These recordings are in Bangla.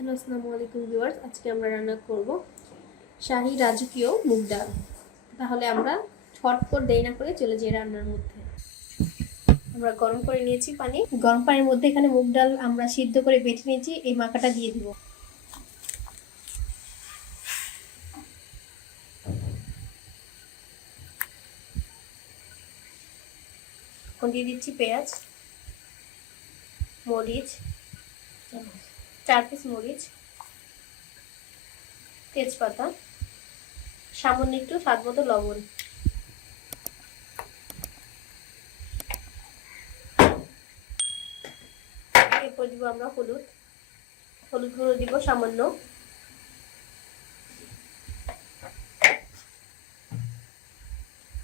হ্যালো, আসসালামু আলাইকুম ভিউয়ার্স। আজকে আমরা রান্না করব শাহী রাজকীয় মুগ ডাল। তাহলে আমরা ছটফট দেরি না করে চলে যাই রান্নার মধ্যে। আমরা গরম করে নিয়েছি পানি। গরম পানির মধ্যে এখানে মুগ ডাল আমরা সিদ্ধ করে বেটে নিয়েছি, এই মাখাটা দিয়ে দিব। এখন দিয়ে দিচ্ছি পেঁয়াজ, মরিচ, 4 পিস মরিচ, তেজপাতা, সামান্য একটু স্বাদ মতো লবণ। এরপর দিব আমরা হলুদ গুঁড়ো দিব সামান্য।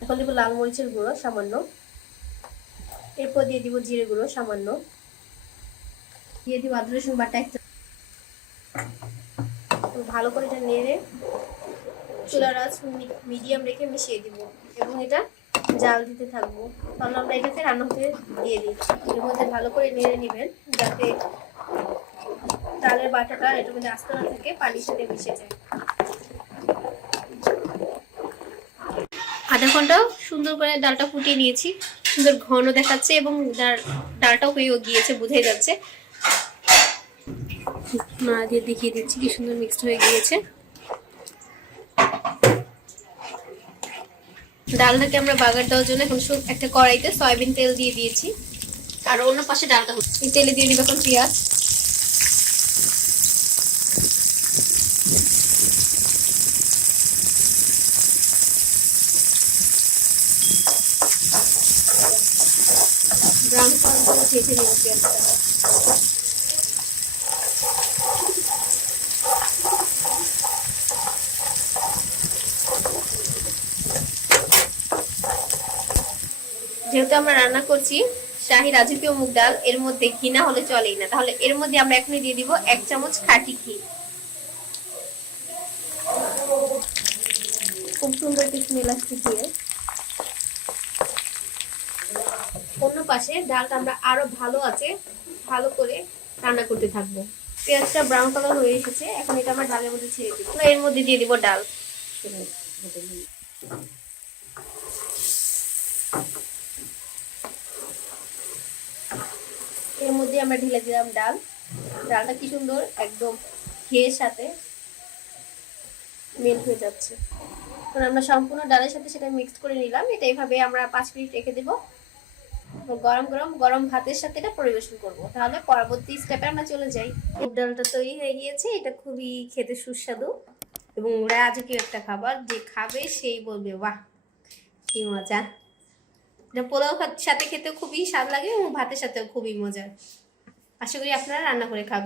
এখন দিব লাল মরিচের গুঁড়ো সামান্য। এরপর দিয়ে দিব জিরে গুঁড়ো সামান্য। দিয়ে দিব আদা রসুন বাটা একটা। ভালো করে এটা নেড়ে চুলার আঁচ মিডিয়াম রেখে মিশিয়ে দিব এবং এটা জাল দিতে থাকবো। তাহলে আমরা এটাকে রান্না হতে দিয়ে দিই। এর মধ্যে ভালো করে নেড়ে নেবেন যাতে ডালের বাটাটা এটার মধ্যে আস্তে না থাকে, পানির সাথে মিশে যায়। আধা ঘন্টা সুন্দর করে ডালটা ফুটিয়ে নিয়েছি, সুন্দর ঘন দেখাচ্ছে এবং ডালটাও হয়েও গিয়েছে, বোঝাই যাচ্ছে। না দিয়ে দেখিয়ে দিচ্ছি কি সুন্দর মিক্সড হয়ে গিয়েছে। ডালটাকে আমরা বাগার দেওয়ার জন্য এখন একটা কড়াইতে সয়াবিন তেল দিয়ে দিয়েছি, আর অন্য পাশে ডালটা হচ্ছে। এই তেলে দিয়ে দিব এখন পেঁয়াজ, ব্রাউন কালার করে ভেজে নেব পেঁয়াজটা। যেহেতু আমরা রান্না করছি শাহী রাজকীয় মুগ ডাল, এর মধ্যে ঘি না হলে চলেই না। তাহলে এর মধ্যে আমরা এখনই দিয়ে দিব 1 চামচ খাঁটি ঘি। খুব সুন্দর একটা স্মেল আসছে ঘিয়ে। অন্য পাশে ডালটা আমরা আরো ভালো করে রান্না করতে থাকবো। পেঁয়াজটা ব্রাউন কালার হয়ে এসেছে, এখন এটা আমরা ডালের মধ্যে ছেড়ে দিব। এর মধ্যে দিয়ে দিব ডাল। এর মধ্যে আমরা ঢেলে দিলাম ডালটা কি সুন্দর একদম ঘিয়ের সাথে মেল্ট হয়ে যাচ্ছে। এখন আমরা সম্পূর্ণ ডালের সাথে সেটা মিক্সড করে নিলাম। এটা এইভাবে আমরা 5 মিনিট রেখে দেব। গরম ভাতের সাথে এটা পরিবেশন করব। তাহলে পরবর্তী স্টেপে আমরা চলে যাই। মুগ ডালটা তৈরি হয়ে গিয়েছে। এটা খুবই খেতে সুস্বাদু এবং রাজকীয় একটা খাবার। যে খাবে সেই বলবে বাহ কি মজা। এটা পোলাও সাথে খেতেও খুবই স্বাদ লাগে এবং ভাতের সাথেও খুবই মজার। আশা করি আপনারা রান্না করে খাবেন।